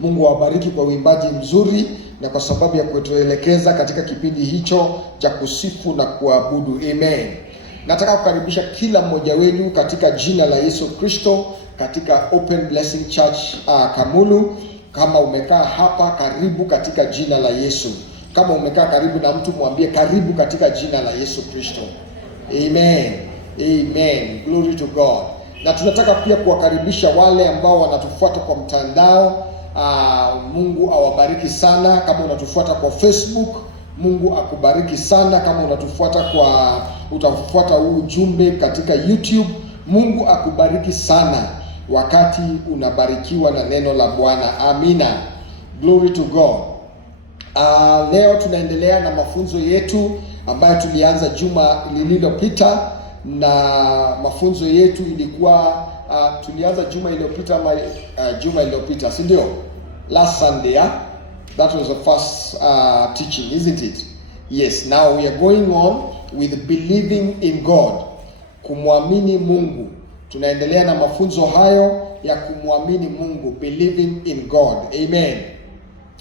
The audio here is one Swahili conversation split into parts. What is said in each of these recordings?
Mungu awabariki kwa uimbaji mzuri na kwa sababu ya kutuelekeza katika kipindi hicho cha kusifu na kuabudu. Amen. Nataka kukaribisha kila mmoja wenu katika jina la Yesu Kristo katika Open Blessing Church Kamulu. Kama umekaa hapa, karibu katika jina la Yesu. Kama umekaa karibu na mtu, mwambie karibu katika jina la Yesu Kristo. Amen. Amen. Glory to God. Na tunataka pia kuwakaribisha wale ambao wanatufuata kwa mtandao. Mungu awabariki sana. Kama unatufuata kwa Facebook, Mungu akubariki sana. Kama utafuata huu ujumbe katika YouTube, Mungu akubariki sana wakati unabarikiwa na neno la Bwana. Amina. Glory to God. Leo tunaendelea na mafunzo yetu ambayo tulianza juma lililopita, na mafunzo yetu ilikuwa tulianza juma iliyopita, si ndio? Last Sunday, that was the first teaching, isn't it? Yes, now we are going on with believing in God, kumwamini Mungu. Tunaendelea na mafunzo hayo ya kumwamini Mungu, believing in God. Amen.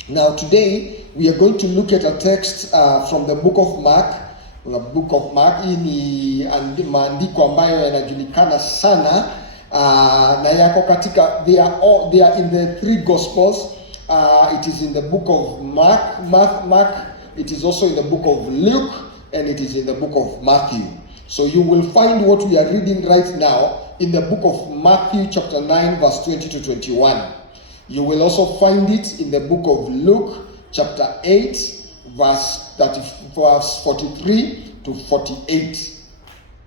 Now today we are going to look at a text from the book of Mark. The book of Mark, hii ni maandiko ambayo yanajulikana sana na yako katika, they are in the three gospels. It is in the book of Mark, it is also in the book of Luke, and it is in the book of Matthew. So you will find what we are reading right now in the book of Matthew chapter 9 verse 20 to 21. You will also find it in the book of Luke chapter 8 verse 43 to 48.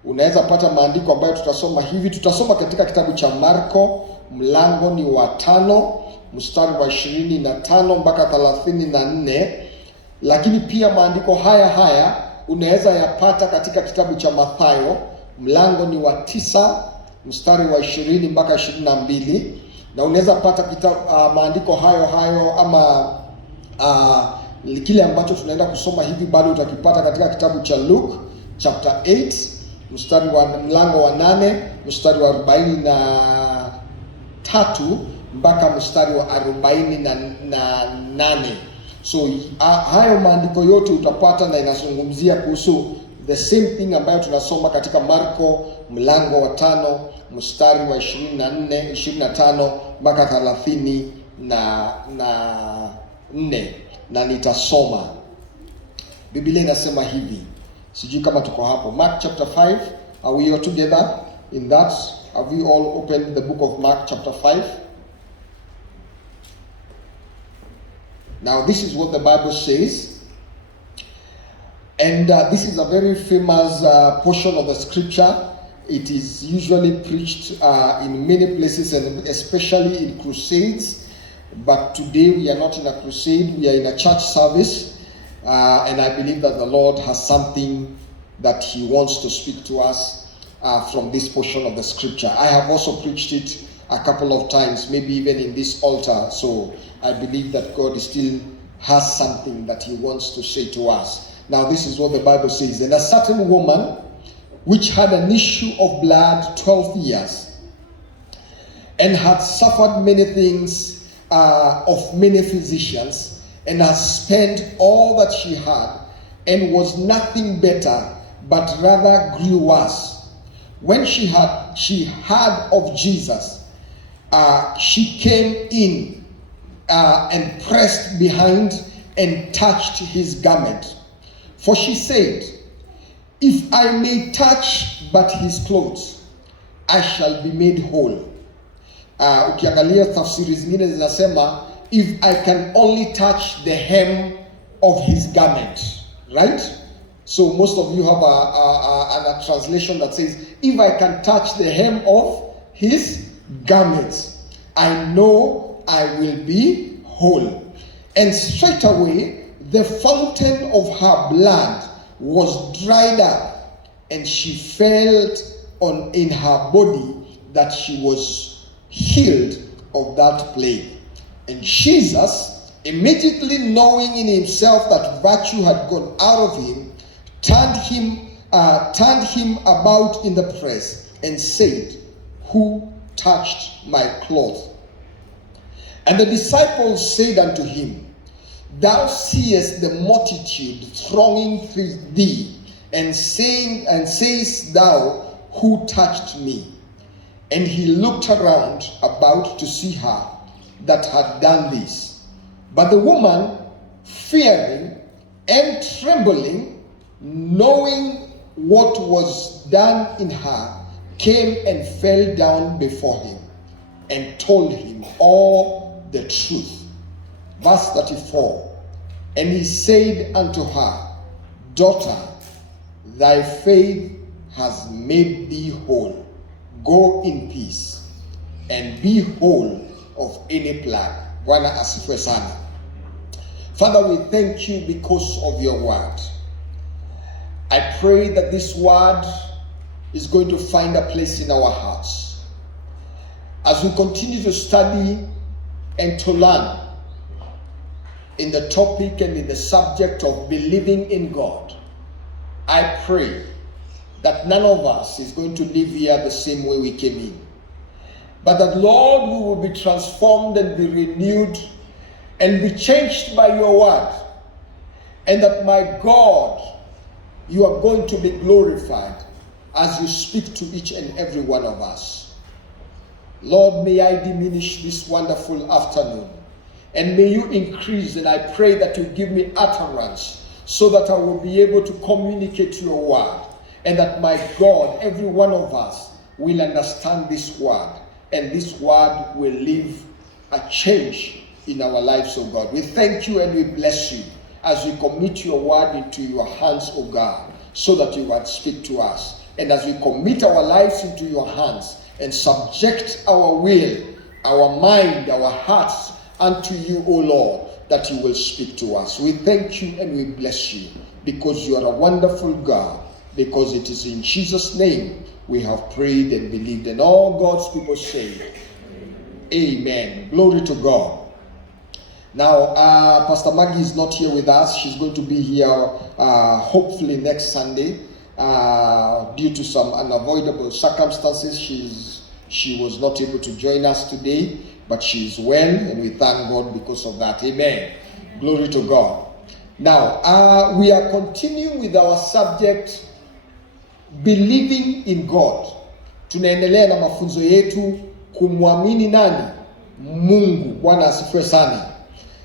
Unaweza pata maandiko ambayo tutasoma hivi. Tutasoma katika kitabu cha Marko, mlango ni wa 5 mstari wa 25 mpaka 34. Lakini pia maandiko haya unaweza yapata katika kitabu cha Mathayo, mlango ni wa 9 mstari wa 20 mpaka 22. Na unaweza pata maandiko hayo ama kile ambacho tunaenda kusoma hivi bado utakipata katika kitabu cha Luke chapter 8 mlango wa 8 mstari wa 43 mpaka mstari wa 48. So hayo maandiko yote utapata na inazungumzia kuhusu the same thing ambayo tunasoma katika Marko mlango wa 5 mstari wa 25 mpaka 34. Na nitasoma. Biblia inasema hivi. Sijui kama tuko hapo. Mark chapter 5. Are we all together in that? Have we all opened the book of Mark chapter 5? Now this is what the Bible says. And this is a very famous portion of the scripture. It is usually preached in many places, and especially in crusades. But today we are not in a crusade, we are in a church service. And I believe that the Lord has something that He wants to speak to us from this portion of the scripture. I have also preached it a couple of times, maybe even in this altar. So I believe that God still has something that He wants to say to us. Now this is what the Bible says. And a certain woman which had an issue of blood 12 years, and had suffered many things of many physicians, and has spent all that she had, and was nothing better, but rather grew worse. When she heard of Jesus, she came in and pressed behind and touched his garment. For she said, if I may touch but his clothes, I shall be made whole. Ukiangalia tafsiri zingine zinasema, if I can only touch the hem of his garment, right? So most of you have a translation that says, if I can touch the hem of his garment, I know I will be whole. And straight away the fountain of her blood was dried up, and she felt in her body that she was healed of that plague. And Jesus, immediately knowing in himself that virtue had gone out of him, turned him about in the press and said, who touched my cloth? And the disciples said unto him, Thou seest the multitude thronging thee, and sayest thou, Who touched me? And he looked around about to see her that had done this. But the woman, fearing and trembling, knowing what was done in her, came and fell down before him and told him all the truth. Verse 34. And he said unto her, Daughter, thy faith has made thee whole. Go in peace and be whole of any plague. Bwana asifiwe sana. Father, we thank you because of your word. I pray that this word is going to find a place in our hearts. As we continue to study and to learn in the topic and in the subject of believing in God, I pray that none of us is going to live here the same way we came in. But that, Lord, we will be transformed and be renewed and be changed by your word. And that, my God, you are going to be glorified as you speak to each and every one of us. Lord, may I diminish this wonderful afternoon, and may you increase, and I pray that you give me utterance so that I will be able to communicate your word, and that, my God, every one of us will understand this word, and this word will leave a change in our lives, oh God. We thank you and we bless you as we commit your word into your hands, oh God, so that you might speak to us. And as we commit our lives into your hands and subject our will, our mind, our hearts unto you, O Lord, that you will speak to us. We thank you and we bless you because you are a wonderful God, because it is in Jesus' name we have prayed and believed. And all God's people say, Amen. Glory to God. Now, Pastor Maggie is not here with us. She's going to be here hopefully next Sunday. Due to some unavoidable circumstances, she was not able to join us today, but she is well, and we thank God because of that. Amen. Glory to God. Now, we are continuing with our subject, believing in God. Tunaendelea na mafunzo yetu kumwamini nani? Mungu. Bwana asifiwe sana.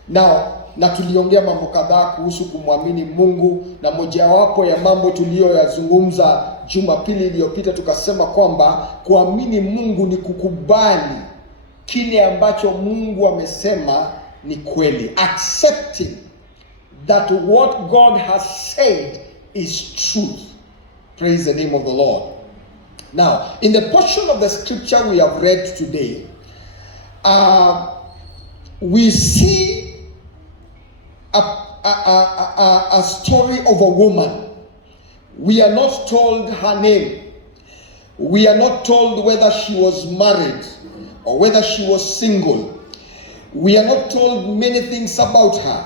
Now, na tuliongea mambo kadhaa kuhusu kumwamini Mungu, na mojawapo ya mambo tuliyoyazungumza Jumapili iliyopita tukasema kwamba kuamini Mungu ni kukubali kile ambacho Mungu amesema ni kweli, accepting that what God has said is truth. Praise the name of the Lord. Now, in the portion of the scripture we have read today, we see a story of a woman. We are not told her name. We are not told whether she was married or whether she was single. We are not told many things about her.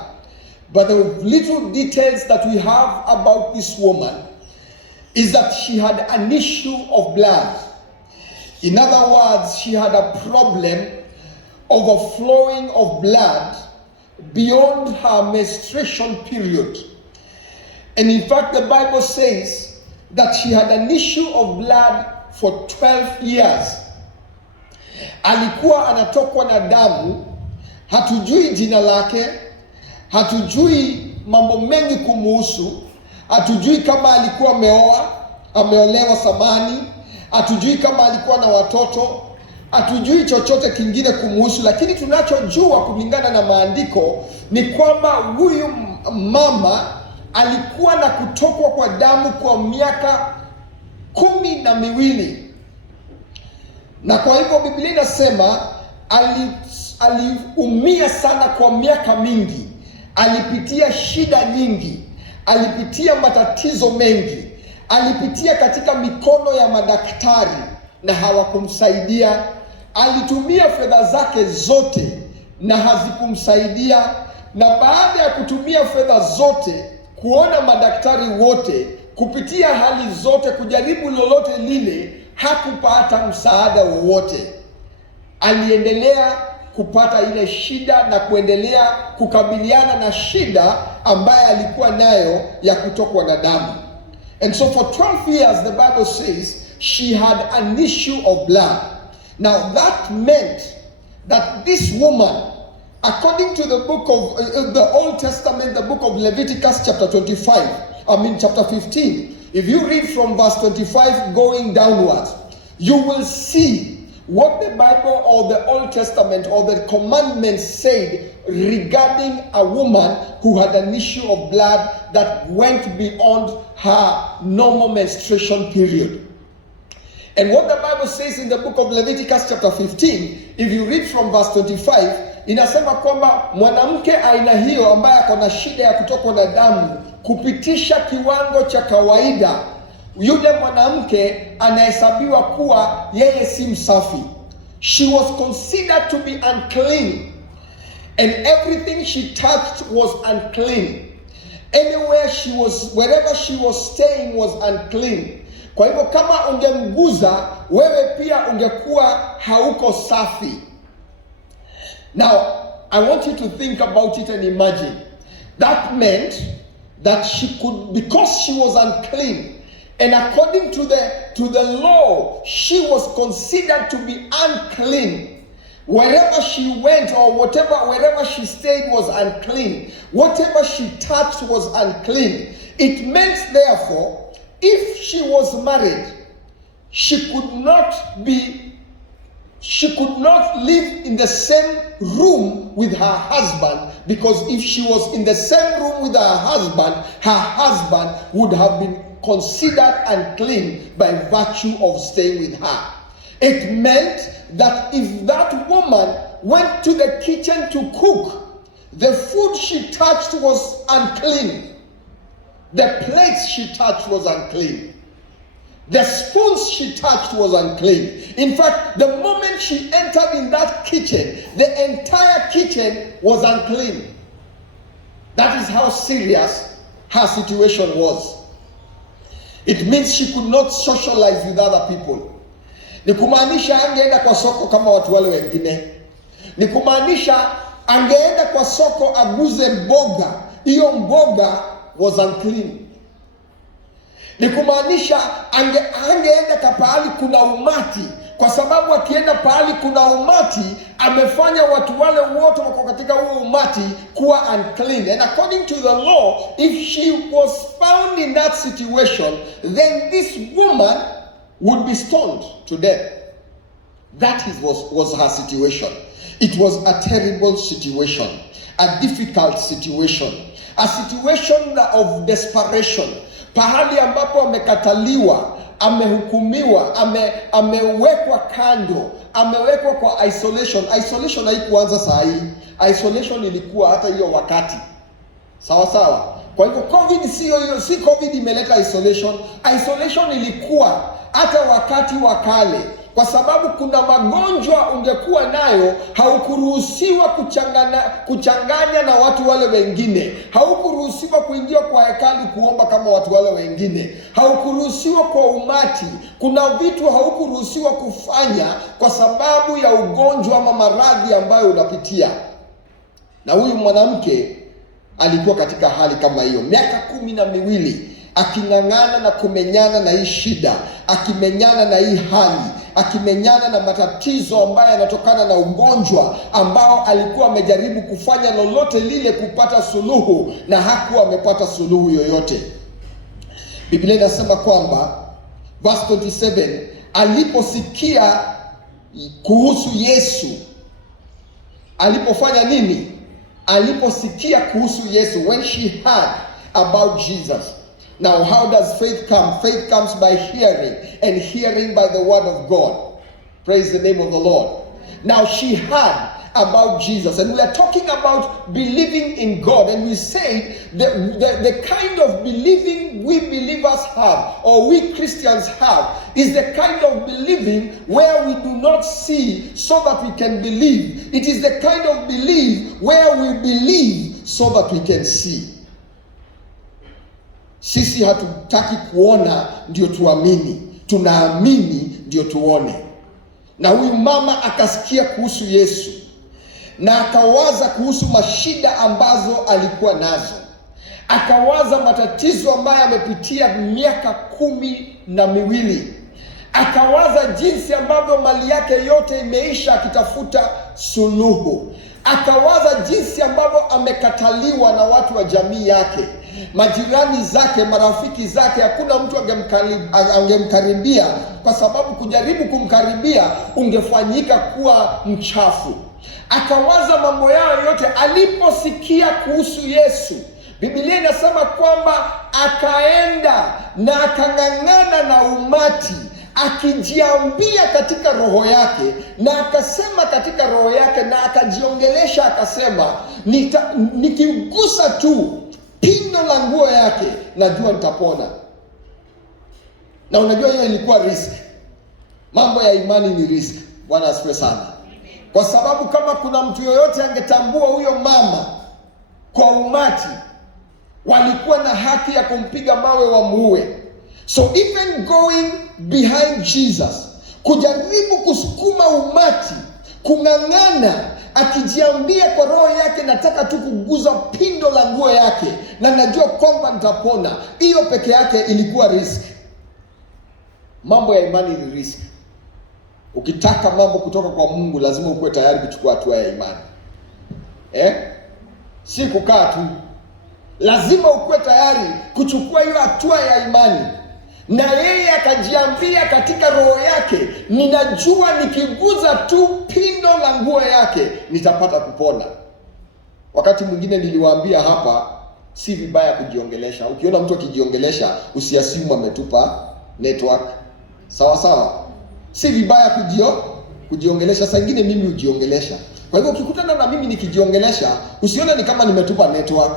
But the little details that we have about this woman is that she had an issue of blood. In other words, she had a problem of a flowing of blood beyond her menstruation period. And in fact, the Bible says that she had an issue of blood for 12 years. Alikuwa anatokwa na damu, hatujui jina lake, hatujui mambo mengi kumuhusu, hatujui kama alikuwa ameolewa samani, hatujui kama alikuwa na watoto, hatujui chochote kingine kumuhusu, lakini tunachojua kulingana na maandiko ni kwamba huyu mama alikuwa na kutokwa kwa damu kwa miaka 12. Na kwa hivyo Biblia inasema aliumia sana kwa miaka mingi, alipitia shida nyingi, alipitia matatizo mengi, alipitia katika mikono ya madaktari na hawakumsaidia. Alitumia fedha zake zote na hazikumsaidia, na baada ya kutumia fedha zote, kuona madaktari wote, kupitia hali zote, kujaribu lolote lile, hakupata msaada wowote. Aliendelea kupata ile shida na kuendelea kukabiliana na shida ambaye alikuwa nayo ya kutokwa na damu. And so for 12 years the Bible says she had an issue of blood. Now that meant that this woman, according to the book of the Old Testament, the book of Leviticus chapter 15, if you read from verse 25 going downwards, you will see what the Bible or the Old Testament or the commandments said regarding a woman who had an issue of blood that went beyond her normal menstruation period. And what the Bible says in the book of Leviticus chapter 15, if you read from verse 25, inasema kwamba mwanamke aina hiyo ambaye ako na shida ya kutokwa na damu kupitisha kiwango cha kawaida, yule mwanamke anahesabiwa kuwa yeye si msafi. She was considered to be unclean, and everything she touched was unclean. Anywhere she was, wherever she was staying was unclean. Kwa hivyo kama ungemguza, wewe pia ungekuwa hauko safi. Now, I want you to think about it and imagine. That meant that she could, because she was unclean, and according to the law, she was considered to be unclean. Wherever she went or wherever she stayed was unclean. Whatever she touched was unclean. It meant, therefore, if she was married, she could not live in the same room with her husband, because if she was in the same room with her husband would have been considered unclean by virtue of staying with her. It meant that if that woman went to the kitchen to cook, the food she touched was unclean. The plates she touched was unclean. The spoons she touched was unclean. In fact, the moment she entered in that kitchen, the entire kitchen was unclean. That is how serious her situation was. It means she could not socialize with other people. Ni kumaanisha angeenda kwa soko kama watu wale wengine. Ni kumaanisha angeenda kwa soko aguze mboga, hiyo mboga was unclean. Ni kumaanisha angeenda pahali kuna umati, kwa sababu akienda pahali kuna umati amefanya watu wale wote wako katika huo umati kuwa unclean. And according to the law, if she was found in that situation, then this woman would be stoned to death. That was her situation. It was a terrible situation, a difficult situation, a situation of desperation. Pahali ambapo amekataliwa, amehukumiwa, amewekwa kando, amewekwa kwa isolation. Isolation haikuanza saa hii. Isolation ilikuwa hata hiyo wakati. Sawa sawa. Kwa hivyo COVID si COVID imeleta isolation. Isolation ilikuwa hata wakati wa kale. Kwa sababu kuna magonjwa ungekuwa nayo, haukuruhusiwa kuchanganya na watu wale wengine. Haukuruhusiwa kuingia kwa hekalu kuomba kama watu wale wengine. Haukuruhusiwa kwa umati. Kuna vitu haukuruhusiwa kufanya kwa sababu ya ugonjwa ama maradhi ambayo unapitia. Na huyu mwanamke alikuwa katika hali kama hiyo. Miaka 12 aking'ang'ana na kumenyana na hii shida, akimenyana na hii hali, akimenyana na matatizo ambayo yanatokana na ugonjwa ambao alikuwa amejaribu kufanya lolote lile kupata suluhu na hakuwa amepata suluhu yoyote. Biblia inasema kwamba verse 27, aliposikia kuhusu Yesu, alipofanya nini? Aliposikia kuhusu Yesu, when she heard about Jesus. Now, how does faith come? Faith comes by hearing, and hearing by the word of God. Praise the name of the Lord. Now, she heard about Jesus, and we are talking about believing in God, and we say the kind of believing we believers have, or we Christians have, is the kind of believing where we do not see so that we can believe. It is the kind of belief where we believe so that we can see. Sisi hatutaki kuona ndio tuamini, tunaamini ndio tuone. Na huyu mama akasikia kuhusu Yesu, na akawaza kuhusu mashida ambazo alikuwa nazo. Akawaza matatizo ambayo amepitia miaka 12. Akawaza jinsi ambavyo mali yake yote imeisha akitafuta suluhu. Akawaza jinsi ambavyo amekataliwa na watu wa jamii yake, majirani zake, marafiki zake. Hakuna mtu angemkaribia kwa sababu kujaribu kumkaribia ungefanyika kuwa mchafu. Akawaza mambo yao yote. Aliposikia kuhusu Yesu, Biblia inasema kwamba akaenda na akang'ang'ana na umati, akijiambia katika roho yake, na akasema katika roho yake, na akajiongelesha akasema, nikigusa tu pindo la nguo yake najua nitapona. Na unajua hiyo ilikuwa risk. Mambo ya imani ni risk. Bwana asifiwe sana. Kwa sababu kama kuna mtu yoyote angetambua huyo mama kwa umati, walikuwa na haki ya kumpiga mawe wamuue. So even going behind Jesus, kujaribu kusukuma umati, kung'ang'ana, akijiambia kwa roho yake, nataka tu kuguza pindo la nguo yake na najua kwamba nitapona. Hiyo peke yake ilikuwa risk. Mambo ya imani ni risk. Ukitaka mambo kutoka kwa Mungu lazima ukuwe tayari kuchukua hatua ya imani. Si kukaa tu. Lazima ukuwe tayari kuchukua hiyo hatua ya imani. Na yeye akajiambia katika roho yake, ninajua nikiguza tu pindo la nguo yake nitapata kupona. Wakati mwingine niliwaambia hapa, si vibaya kujiongelesha. Ukiona mtu akijiongelesha, usiasimu ametupa network. Sawa sawa. Si vibaya kujiongelesha. Saa nyingine mimi hujiongelesha. Kwa hivyo ukikutana na mimi nikijiongelesha, usione ni kama nimetupa network.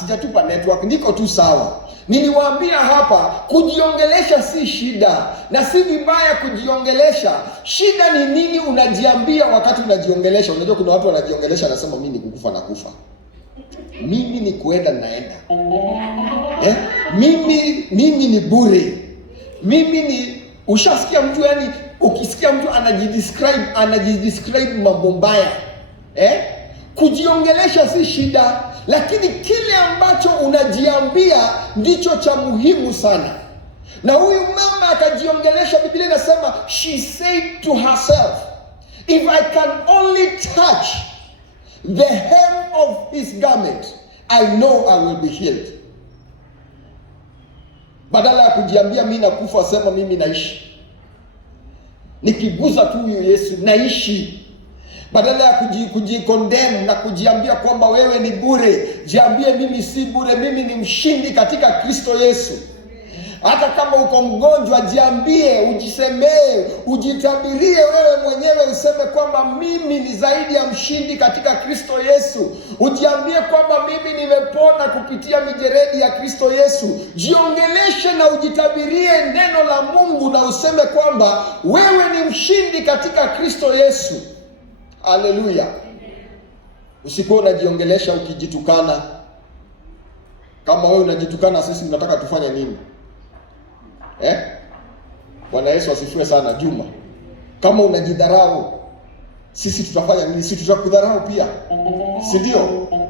Sijatupa network, niko tu sawa. Niliwaambia hapa, kujiongelesha si shida na si vibaya kujiongelesha. Shida ni nini unajiambia wakati unajiongelesha? Unajua kuna watu wanajiongelesha anasema mimi ni kukufa na kufa. Mimi ni kuenda naenda. Mimi ni bure. Mimi ni, ushasikia mtu, yani ukisikia mtu anajidescribe mambo mbaya. Kujiongelesha si shida, lakini kile ambacho unajiambia ndicho cha muhimu sana. Na huyu mama akajiongelesha. Biblia inasema she said to herself, if I can only touch the hem of his garment, I know I will be healed. Badala ya kujiambia mimi nakufa, sema mimi naishi. Nikiguza tu huyo Yesu naishi. Badala ya kujikondem na kujiambia kwamba wewe ni bure, jiambie mimi si bure, mimi ni mshindi katika Kristo Yesu. Hata kama uko mgonjwa, jiambie, ujisemee, ujitabirie wewe mwenyewe, useme kwamba mimi ni zaidi ya mshindi katika Kristo Yesu. Ujiambie kwamba mimi nimepona kupitia mijeredi ya Kristo Yesu. Jiongeleshe na ujitabirie neno la Mungu na useme kwamba wewe ni mshindi katika Kristo Yesu. Haleluya. Usikuwa unajiongelesha ukijitukana. Kama wewe unajitukana, sisi tunataka tufanye nini? Bwana Yesu asifiwe sana. Juma, kama unajidharau, sisi tutafanya nini? Sisi tutakudharau pia, si ndio?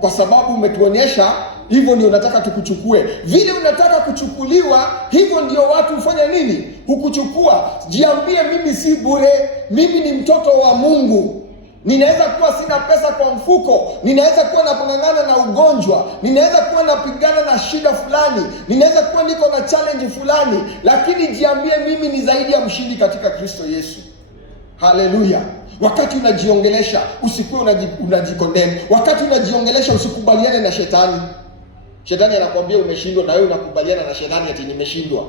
Kwa sababu umetuonyesha hivyo ndio unataka tukuchukue. Vile unataka kuchukuliwa, hivyo ndio watu hufanya nini? Hukuchukua. Jiambie mimi si bure, mimi ni mtoto wa Mungu. Ninaweza kuwa sina pesa kwa mfuko, ninaweza kuwa napangana na ugonjwa, ninaweza kuwa napigana na shida fulani, ninaweza kuwa niko na challenge fulani, lakini jiambie mimi ni zaidi ya mshindi katika Kristo Yesu. Haleluya. Wakati unajiongelesha, usikuwe unajikondem. Wakati unajiongelesha, usikubaliane na shetani. Shetani anakuambia umeshindwa na wewe unakubaliana na shetani ati nimeshindwa.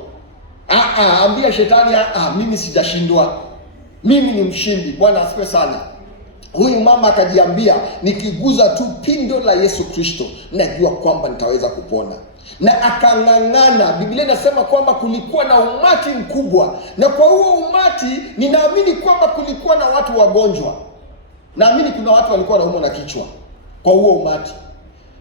Ambia shetani, mimi sijashindwa. Mimi ni mshindi. Bwana asifiwe sana. Huyu mama akajiambia, nikiguza tu pindo la Yesu Kristo najua kwamba nitaweza kupona. Na akang'ang'ana. Biblia inasema kwamba kulikuwa na umati mkubwa, na kwa huo umati ninaamini kwamba kulikuwa na watu wagonjwa. Naamini kuna watu walikuwa wanaumwa na kichwa kwa huo umati.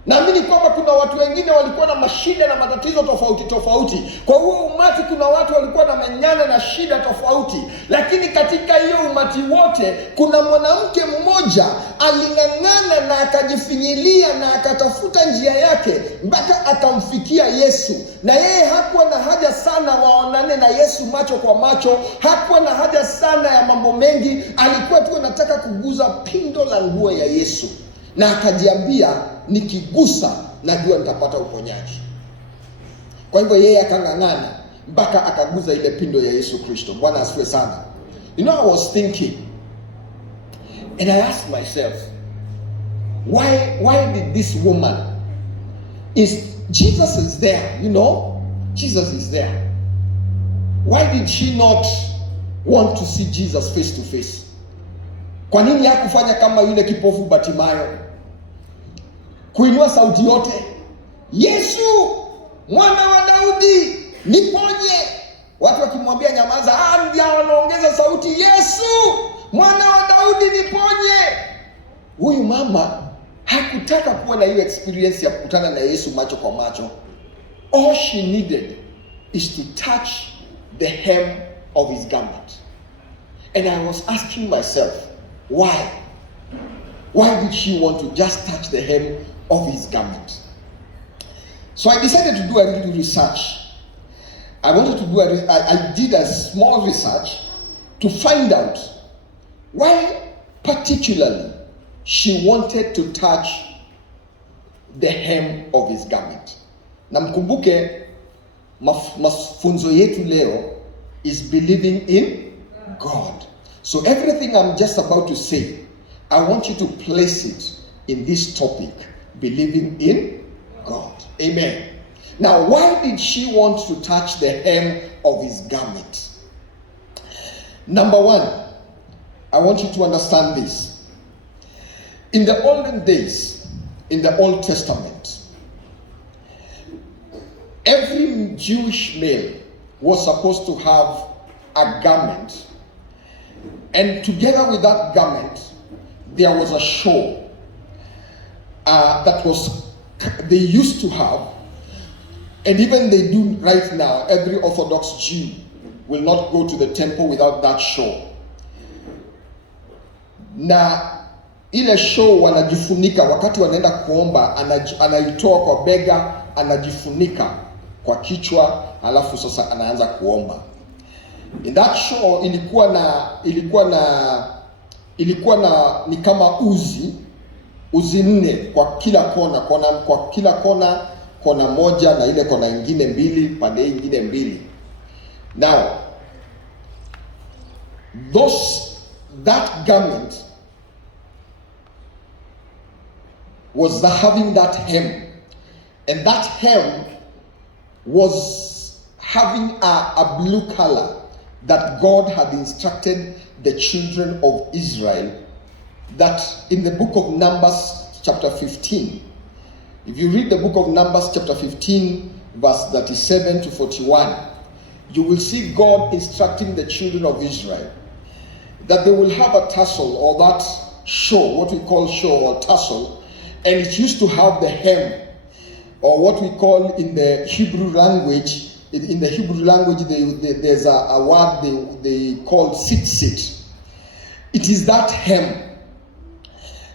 Naamini kwamba kuna watu wengine walikuwa na mashida na matatizo tofauti tofauti. Kwa huo umati kuna watu walikuwa na menyana na shida tofauti, lakini katika hiyo umati wote kuna mwanamke mmoja aling'ang'ana na akajifinyilia na akatafuta njia yake mpaka akamfikia Yesu. Na yeye hakuwa na haja sana waonane na Yesu macho kwa macho, hakuwa na haja sana ya mambo mengi, alikuwa tu anataka kuguza pindo la nguo ya Yesu, na akajiambia, nikigusa najua nitapata uponyaji. Kwa hivyo yeye akang'ang'ana mpaka akaguza ile pindo ya Yesu Kristo. Bwana asifiwe sana. You know, I was thinking and I asked myself, why did this woman, Jesus is there, you know, Jesus is there. Why did she not want to see Jesus face to face? Kwa nini hakufanya kama yule kipofu Batimayo, kuinua sauti yote, Yesu mwana wa Daudi niponye? Watu wakimwambia nyamaza, ndio wanaongeza sauti, Yesu mwana wa Daudi niponye. Huyu mama hakutaka kuwa na hiyo experience ya kukutana na Yesu macho kwa macho. All she needed is to touch the hem of his garment. And I was asking myself, why? Why did she want to just touch the hem of his garment? So I decided to do a little research. I did a small research to find out why particularly she wanted to touch the hem of his garment. Na mkumbuke mafunzo yetu leo is believing in God. So everything I'm just about to say, I want you to place it in this topic, believing in God. Amen. Now, why did she want to touch the hem of his garment? Number one, I want you to understand this. In the olden days, in the Old Testament, every Jewish male was supposed to have a garment. And together with that garment, there was a shawl that they used to have, and even they do right now. Every Orthodox Jew will not go to the temple without that shawl. Na ile shawl wanajifunika wakati wanaenda kuomba, anaitoa kwa bega, anajifunika kwa kichwa, alafu sasa anaanza kuomba. In that shawl ilikuwa na ni kama uzi nne kwa kila kona moja, na ile kona nyingine mbili, pande nyingine mbili. Now that garment was having that hem, and that hem was having a blue color that God had instructed the children of Israel, that in the book of Numbers chapter 15, if you read the book of Numbers chapter 15 verse 37 to 41, you will see God instructing the children of Israel that they will have a tassel, or that shawl, what we call shawl or tassel, and it used to have the hem, or what we call in the Hebrew language. In the Hebrew language, there's a word they call tzitzit. It is that hem.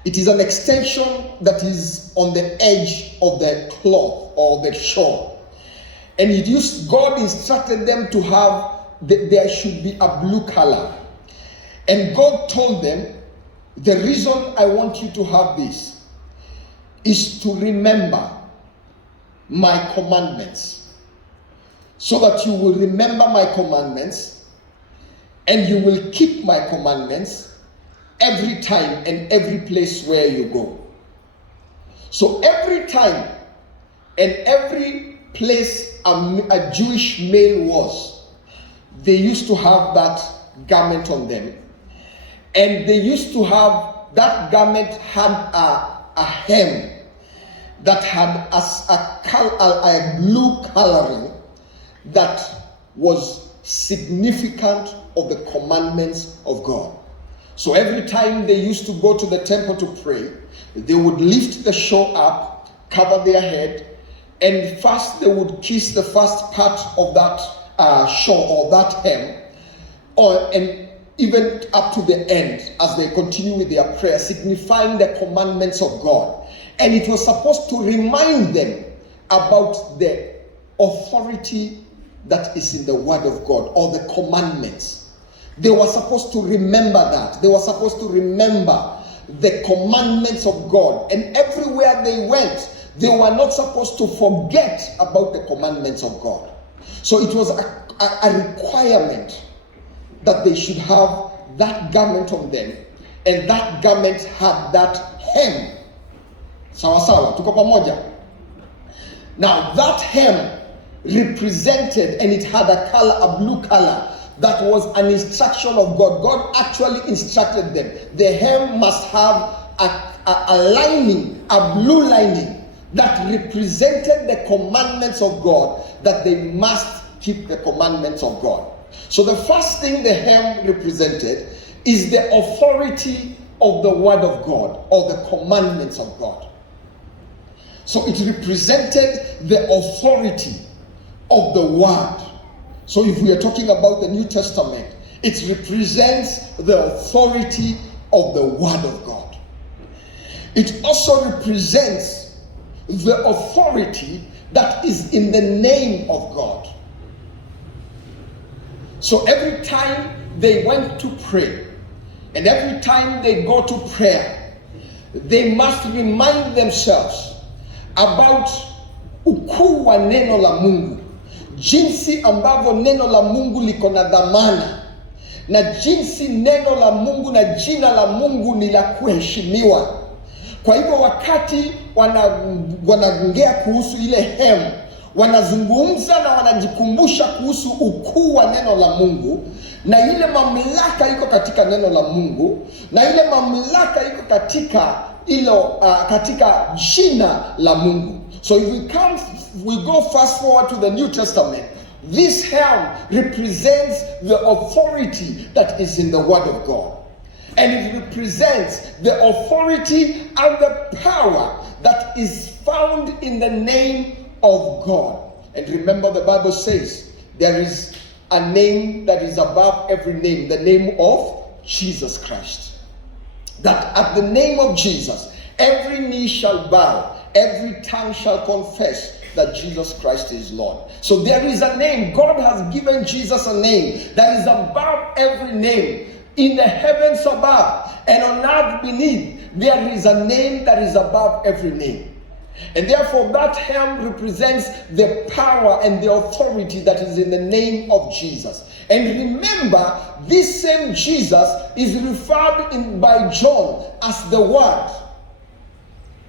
It is an extension that is on the edge of the cloth or the shawl. And God instructed them to have, there should be a blue color. And God told them, the reason I want you to have this is to remember my commandments. So that you will remember my commandments and you will keep my commandments every time and every place where you go. So every time and every place a Jewish male was, they used to have that garment on them. And they used to have, that garment had a hem that had a blue coloring that was significant of the commandments of God. So every time they used to go to the temple to pray, they would lift the shawl up, cover their head, and first they would kiss the first part of that shawl or that hem, and even up to the end as they continue with their prayer, signifying the commandments of God. And it was supposed to remind them about the authority that is in the Word of God, or the commandments. They were supposed to remember that. They were supposed to remember the commandments of God. And everywhere they went, they were not supposed to forget about the commandments of God. So it was a requirement that they should have that garment on them, and that garment had that hem. Sawa sawa, tuko pamoja? Now that hem represented, and it had a color, a blue color, that was an instruction of God. God actually instructed them. The hem must have a lining, a blue lining, that represented the commandments of God, that they must keep the commandments of God. So the first thing the hem represented is the authority of the Word of God, or the commandments of God. So it represented the authority of the Word. So if we are talking about the New Testament, it represents the authority of the Word of God. It also represents the authority that is in the name of God. So every time they went to pray, and every time they go to prayer, they must remind themselves about ukuu wa neno la Mungu, jinsi ambavyo neno la Mungu liko na dhamana, na jinsi neno la Mungu na jina la Mungu ni la kuheshimiwa. Kwa hivyo wakati wanaongea kuhusu ile hem, wanazungumza na wanajikumbusha kuhusu ukuu wa neno la Mungu, na ile mamlaka iko katika neno la Mungu, na ile mamlaka iko katika katika jina la Mungu. So if we go fast forward to the New Testament, this helm represents the authority that is in the Word of God. And it represents the authority and the power that is found in the name of God. And remember, the Bible says there is a name that is above every name, the name of Jesus Christ. That at the name of Jesus, every knee shall bow, every tongue shall confess that Jesus Christ is Lord. So there is a name. God has given Jesus a name that is above every name. In the heavens above and on earth beneath, there is a name that is above every name. And therefore that helm represents the power and the authority that is in the name of Jesus. And remember, this same Jesus is referred by John as the Word.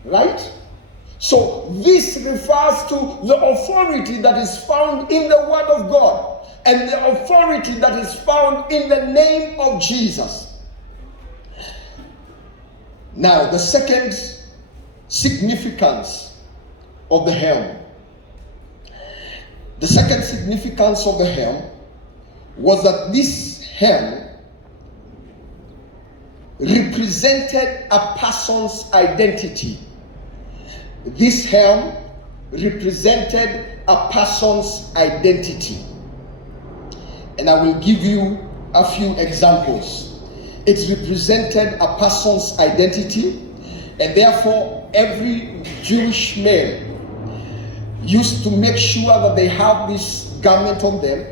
Right? So this refers to the authority that is found in the Word of God, and the authority that is found in the name of Jesus. Now, the second significance of the helm. The second significance of the helm was that this helm represented a person's identity. This helm represented a person's identity. And I will give you a few examples. It represented a person's identity, and therefore every Jewish male used to make sure that they have this garment on them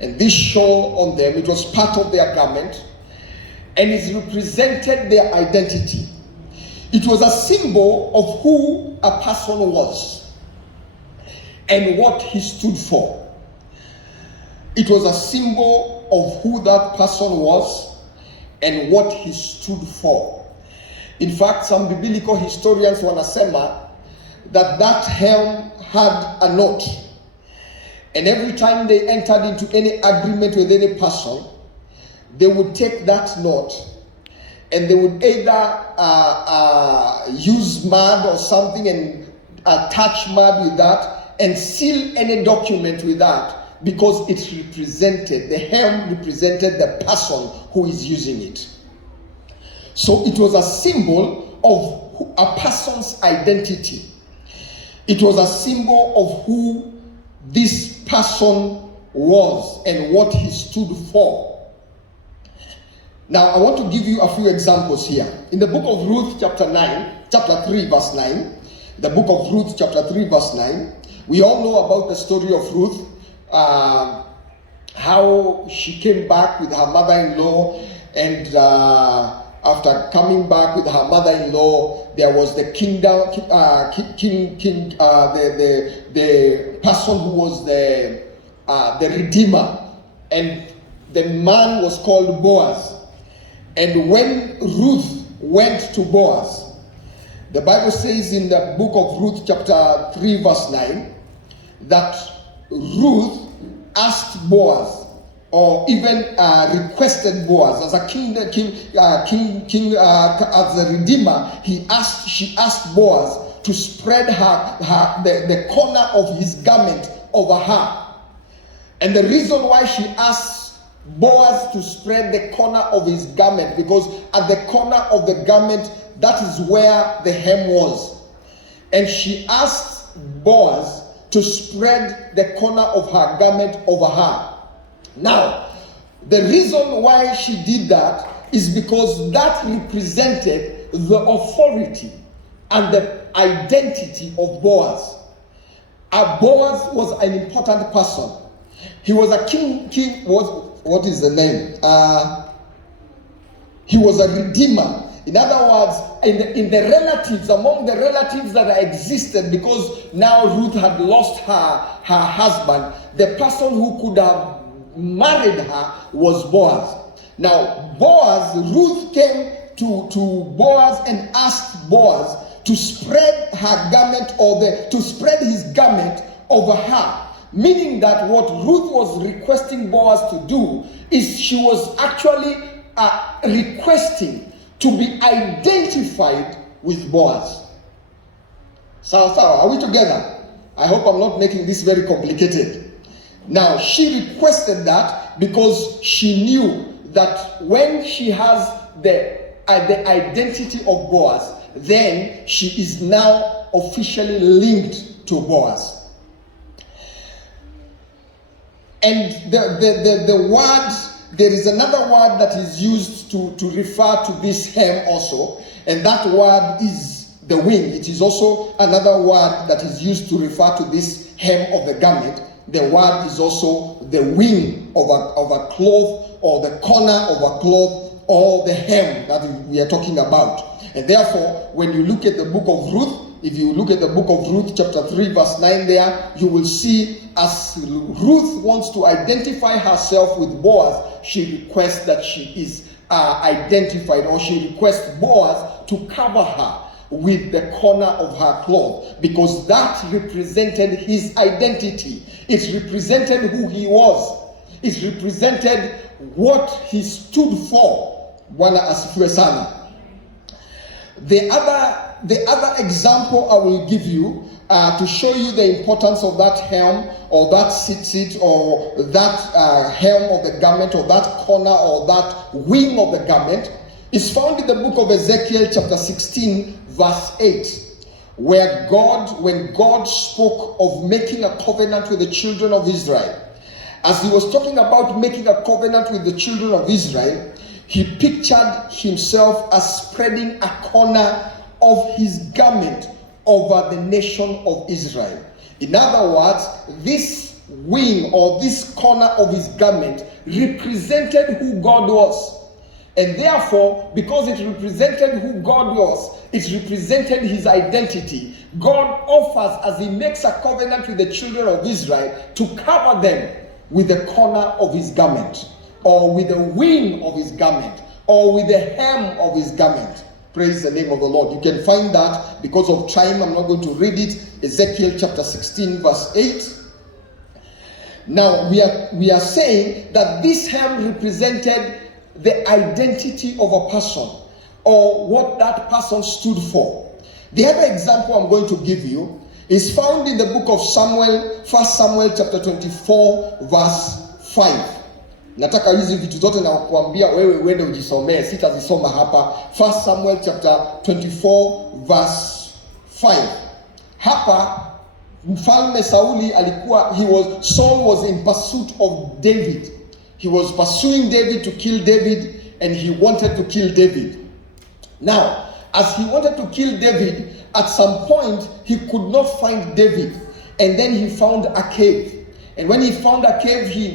and this shawl on them. It was part of their garment, and it represented their identity. It was a symbol of who a person was and what he stood for. It was a symbol of who that person was and what he stood for. In fact, some biblical historians wanasema that helm had a note. And every time they entered into any agreement with any person, they would take that note and they would either use mud or something and attach mud with that and seal any document with that, because it represented, the helm represented the person who is using it. So it was a symbol of a person's identity. It was a symbol of who this person was and what he stood for. Now, I want to give you a few examples here. In the book of Ruth, chapter 3, verse 9, the book of Ruth, chapter 3, verse 9, we all know about the story of Ruth, how she came back with her mother-in-law, and after coming back with her mother-in-law, there was the the person who was the redeemer, and the man was called Boaz. And when Ruth went to Boaz, the Bible says in the book of Ruth, chapter 3, verse 9, that Ruth asked Boaz, or even requested Boaz as a as a redeemer. She asked Boaz to spread the corner of his garment over her. And the reason why she asked Boaz to spread the corner of his garment, because at the corner of the garment, that is where the hem was. And she asked Boaz to spread the corner of her garment over her. Now, the reason why she did that is because that represented the authority and the identity of Boaz. Boaz was an important person. He was a king. What is the name? He was a redeemer. In other words, in the relatives, among the relatives that existed, because now Ruth had lost her husband, the person who could have married her was Boaz. Now, Ruth came to Boaz and asked Boaz to spread her garment, to spread his garment over her. Meaning that what Ruth was requesting Boaz to do is she was actually requesting to be identified with Boaz. So, are we together? I hope I'm not making this very complicated. Now, she requested that because she knew that when she has the identity of Boaz, then she is now officially linked to Boaz. And the word, there is another word that is used to refer to this hem also, and that word is the wing. It is also another word that is used to refer to this hem of the garment. The word is also the wing of a cloth, or the corner of a cloth, or the hem that we are talking about. And therefore, when you look at the book of Ruth, if you look at the book of Ruth, chapter 3, verse 9 there, you will see as Ruth wants to identify herself with Boaz, she requests that she is identified, or she requests Boaz to cover her with the corner of her cloth, because that represented his identity. It represented who he was. It represented what he stood for. Bwana asifiwe sana. The other example I will give you to show you the importance of that hem, or that seat, or that hem of the garment, or that corner, or that wing of the garment, is found in the book of Ezekiel chapter 16 verse 8, where when God spoke of making a covenant with the children of Israel. As he was talking about making a covenant with the children of Israel, he pictured himself as spreading a corner of his garment over the nation of Israel. In other words, this wing, or this corner of his garment, represented who God was. And therefore, because it represented who God was, it represented his identity. God offers, as he makes a covenant with the children of Israel, to cover them with the corner of his garment, or with the wing of his garment, or with the hem of his garment. Praise the name of the Lord. You can find that. Because of time, I'm not going to read it. Ezekiel chapter 16 verse 8. Now, we are saying that this hem represented the identity of a person, or what that person stood for. The other example I'm going to give you is found in the book of Samuel, 1 Samuel chapter 24 verse 5. Nataka hizi vitu zote na kuambia wewe uende ujisomee, sitazisoma hapa. 1 Samuel chapter 24 verse 5. Hapa Mfalme Sauli Saul was in pursuit of David. He was pursuing David to kill David, and he wanted to kill David. Now, as he wanted to kill David, at some point he could not find David, and then he found a cave. And when he found a cave, he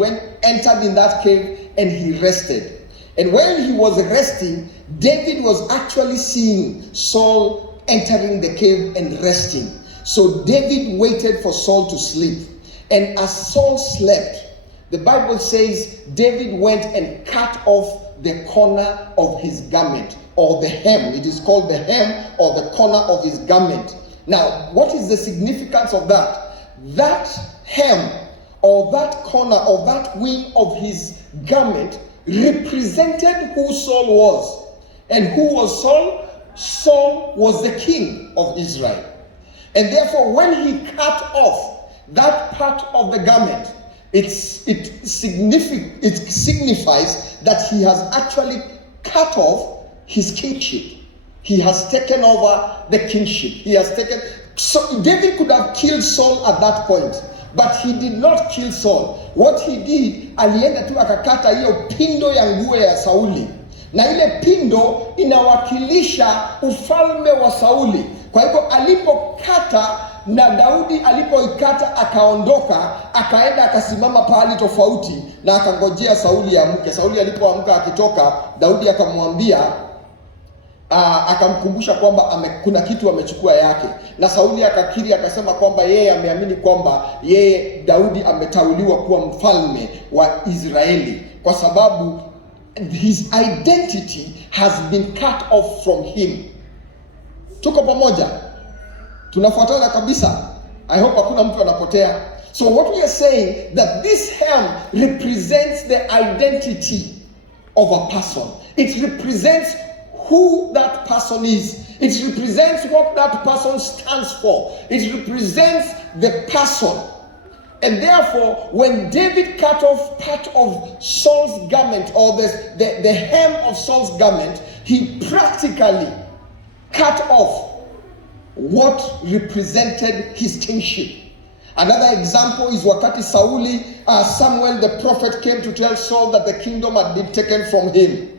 entered in that cave, and he rested. And when he was resting, David was actually seeing Saul entering the cave and resting. So David waited for Saul to sleep. And as Saul slept, the Bible says David went and cut off the corner of his garment, or the hem. It is called the hem or the corner of his garment. Now, what is the significance of that? That hem or that corner or that wing of his garment represented who Saul was. And who was Saul? Saul was the king of Israel. And therefore, when he cut off that part of the garment, it signifies that he has actually cut off his kingship. He has taken over the kingship. So David could have killed Saul at that point, but he did not kill Saul. What he did, alienda tu akakata hiyo pindo ya nguo ya Sauli, na ile pindo inawakilisha ufalme wa Sauli. Kwa hivyo alipokata na Daudi alipoikata akaondoka, akaenda akasimama pahali tofauti na akangojea Sauli amke. Sauli alipoamka akitoka, Daudi akamwambia akamkumbusha kwamba kuna kitu amechukua yake, na Sauli akakiri akasema kwamba yeye ameamini kwamba yeye Daudi ametauliwa kuwa mfalme wa Israeli kwa sababu his identity has been cut off from him. Tuko pamoja? Tunafuatana kabisa? I hope hakuna mtu anapotea. So what we are saying, that this hem represents the identity of a person. It represents who that person is. It represents what that person stands for. It represents the person. And therefore, when David cut off part of Saul's garment, or the hem of Saul's garment, he practically cut off what represented his kingship. Another example is wakati Samuel the prophet came to tell Saul that the kingdom had been taken from him.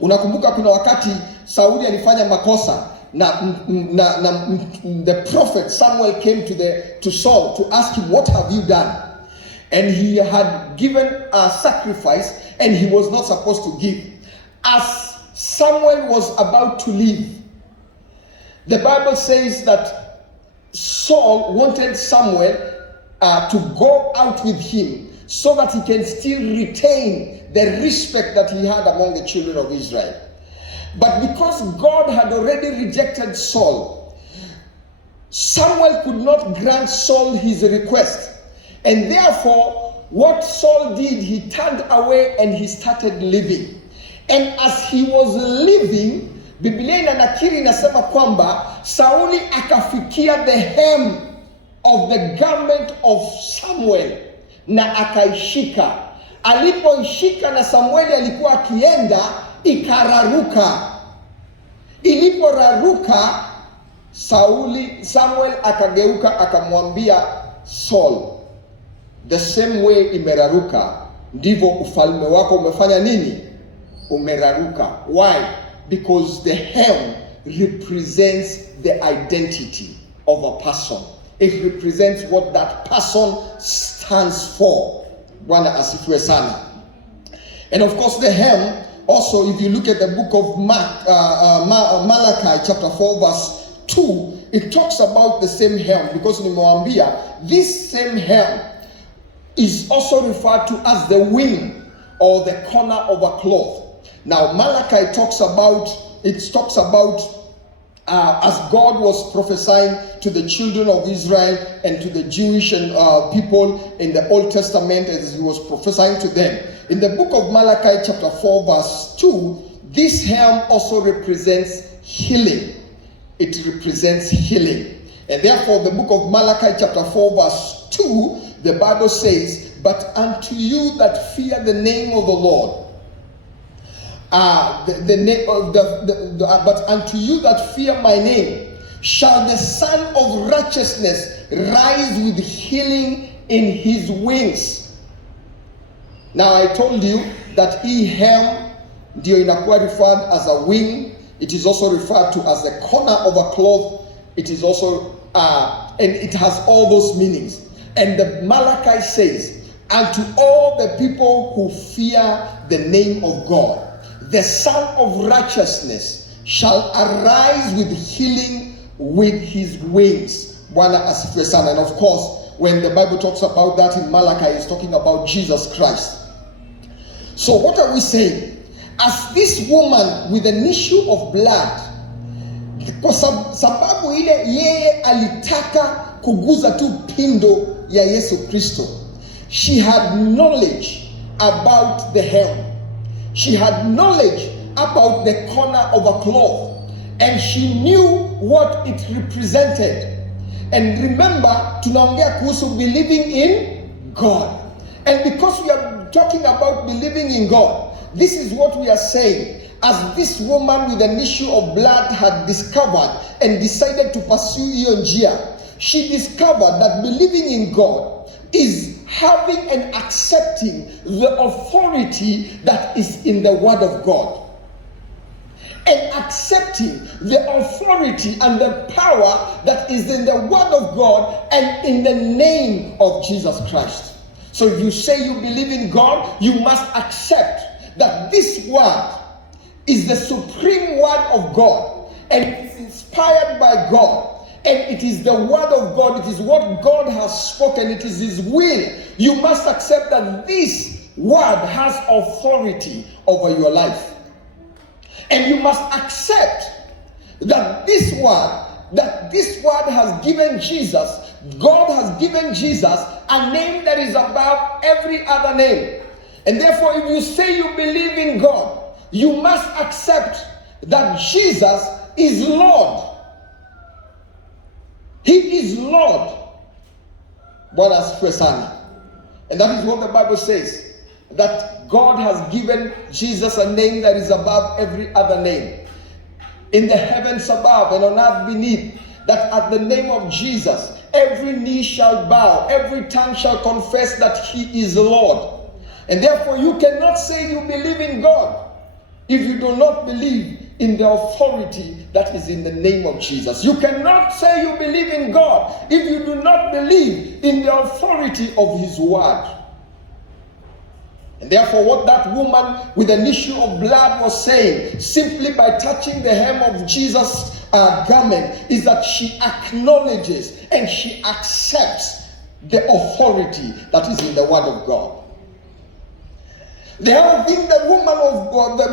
Unakumbuka kuna wakati Sauli alifanya makosa na the prophet Samuel came to Saul to ask him, what have you done? And he had given a sacrifice and he was not supposed to give. As Samuel was about to leave, the Bible says that Saul wanted Samuel to go out with him so that he can still retain the respect that he had among the children of Israel. But because God had already rejected Saul, Samuel could not grant Saul his request. And therefore, what Saul did, he turned away and he started living. And as he was living, Biblia inanakiri inasema kwamba Sauli akafikia the hem of the garment of Samuel na akaishika. Alipoishika na Samueli alikuwa akienda, ikararuka. Iliporaruka, Samuel akageuka akamwambia Saul, the same way imeraruka, ndivyo ufalme wako umefanya nini? Umeraruka. Why? Because the hem represents the identity of a person. It represents what that person stands for. Bwana asifiwe sana. And of course the hem, also if you look at the book of Malachi chapter 4 verse 2, it talks about the same hem, because nimewambia this same hem is also referred to as the wing or the corner of a cloth. Now Malachi talks about as God was prophesying to the children of Israel and to the Jewish people in the Old Testament, as he was prophesying to them. In the book of Malachi chapter 4 verse 2, this hem also represents healing. It represents healing. And therefore the book of Malachi chapter 4 verse 2, the Bible says, but unto you that fear the name of the Lord, but unto you that fear my name, shall the Son of Righteousness rise with healing in his wings. Now I told you that hii hem ndio inakuwa referred as a wing. It is also referred to as the corner of a cloth. It is also, and it has all those meanings. And the Malachi says, and to all the people who fear the name of God, the Son of Righteousness shall arise with healing with his wings. Bwana asifiwe sana. And of course, when the Bible talks about that in Malachi, it's talking about Jesus Christ. So what are we saying? As this woman with an issue of blood, kwa sababu ile yeye alitaka kuguza tu pindo ya Yesu Kristo, she had knowledge about the hem. She had knowledge about the corner of a cloth, and she knew what it represented. And remember, tunaongea kuhusu believing in God. And because we are talking about believing in God, this is what we are saying. As this woman with an issue of blood had discovered and decided to pursue hiyo njia, she discovered that believing in God is having and accepting the authority that is in the Word of God. And accepting the authority and the power that is in the Word of God and in the name of Jesus Christ. So if you say you believe in God, you must accept that this Word is the supreme Word of God, and it is inspired by God, and it is the Word of God. It is what God has spoken. It is His will. You must accept that this Word has authority over your life. And you must accept that this word has given Jesus, God has given Jesus a name that is above every other name. And therefore, if you say you believe in God, you must accept that Jesus is Lord. He is Lord. Bwana asifiwe sana. And that is what the Bible says, that God has given Jesus a name that is above every other name. In the heavens above and on earth beneath, that at the name of Jesus, every knee shall bow, every tongue shall confess that He is the Lord. And therefore you cannot say you believe in God if you do not believe in the authority that is in the name of Jesus. You cannot say you believe in God if you do not believe in the authority of His Word. And therefore, what that woman with an issue of blood was saying, simply by touching the hem of Jesus' garment, is that she acknowledges and she accepts the authority that is in the Word of God. The other thing the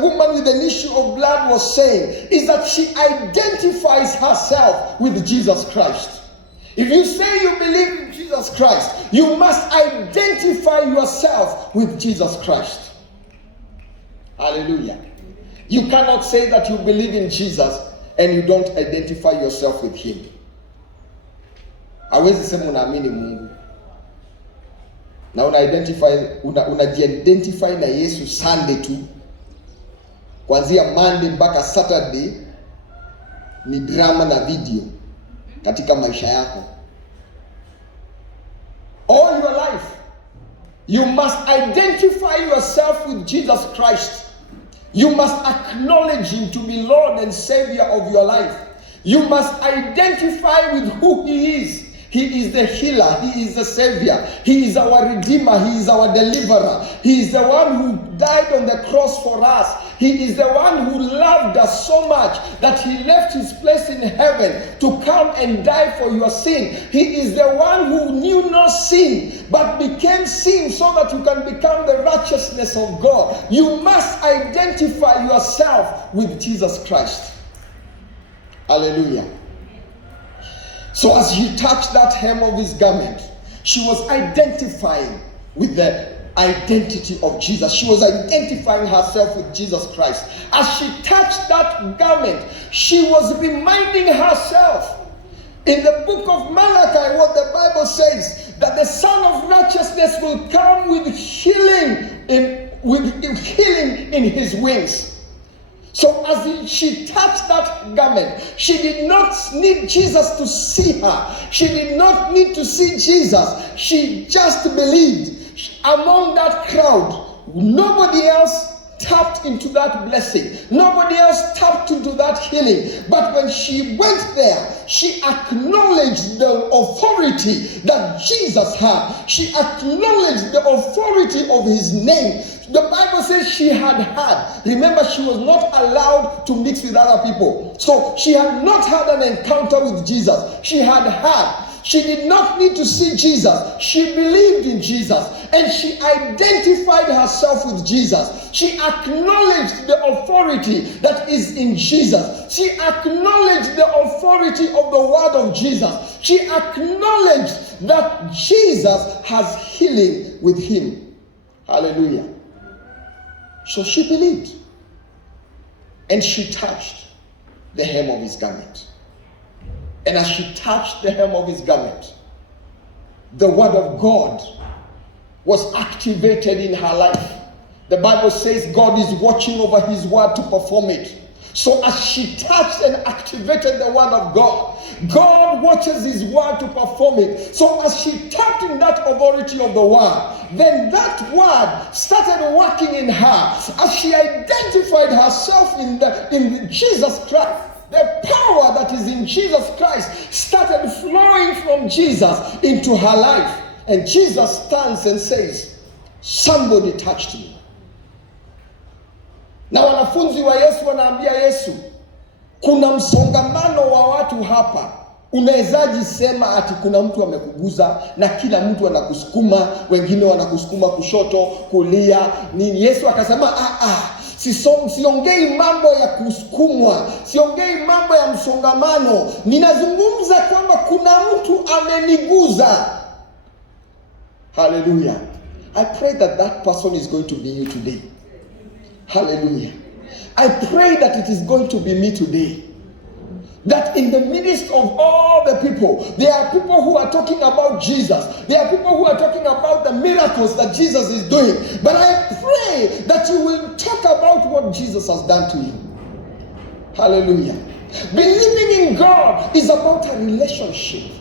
woman with an issue of blood was saying, is that she identifies herself with Jesus Christ. If you say you believe in Jesus Christ, you must identify yourself with Jesus Christ. Hallelujah. You cannot say that you believe in Jesus and you don't identify yourself with Him. Hawezi sema unaamini Mungu na unajiidentify na Yesu Sunday tu, kuanzia Monday mpaka Saturday ni drama na video katika maisha yako. All your life you must identify yourself with Jesus Christ. You must acknowledge Him to be Lord and Savior of your life. You must identify with who He is. He is the healer. He is the Savior. He is our Redeemer. He is our Deliverer. He is the one who died on the cross for us. He is the one who loved us so much that He left His place in heaven to come and die for your sin. He is the one who knew no sin but became sin so that you can become the righteousness of God. You must identify yourself with Jesus Christ. Hallelujah. So as she touched that hem of His garment, she was identifying with the identity of Jesus. She was identifying herself with Jesus Christ. As she touched that garment, she was reminding herself. In the book of Malachi, what the Bible says, that the Son of Righteousness will come with healing in His wings. So as she touched that garment, she did not need Jesus to see her. She did not need to see Jesus. She just believed. Among that crowd, nobody else tapped into that blessing. Nobody else tapped into that healing. But when she went there, she acknowledged the authority that Jesus had. She acknowledged the authority of his name. The Bible says she had had. Remember, she was not allowed to mix with other people. So she had not had an encounter with Jesus. She had had. She did not need to see Jesus. She believed in Jesus. And she identified herself with Jesus. She acknowledged the authority that is in Jesus. She acknowledged the authority of the word of Jesus. She acknowledged that Jesus has healing with him. Hallelujah. So she believed. And she touched the hem of his garment. And as she touched the hem of his garment, the word of God was activated in her life. The Bible says God is watching over his word to perform it. So as she touched and activated the word of God, God watches his word to perform it. So as she tapped in that authority of the word, then that word started working in her. As she identified herself in Jesus Christ, the power that is in Jesus Christ started flowing from Jesus into her life. And Jesus stands and says, somebody touched me. Na wanafunzi wa Yesu wanaambia Yesu, kuna msongamano wa watu hapa. Unawezaji sema ati kuna mtu amekuguza na kila mtu anakusukuma, wengine wanakusukuma kushoto, kulia, nini? Yesu akasema, siongei mambo ya kusukumwa, siongei mambo ya msongamano. Ninazungumza kwamba kuna mtu ameniguza. Hallelujah. I pray that that person is going to be you today. Hallelujah. I pray that it is going to be me today. That in the midst of all the people, there are people who are talking about Jesus. There are people who are talking about the miracles that Jesus is doing. But I pray that you will talk about what Jesus has done to you. Hallelujah. Believing in God is about a relationship.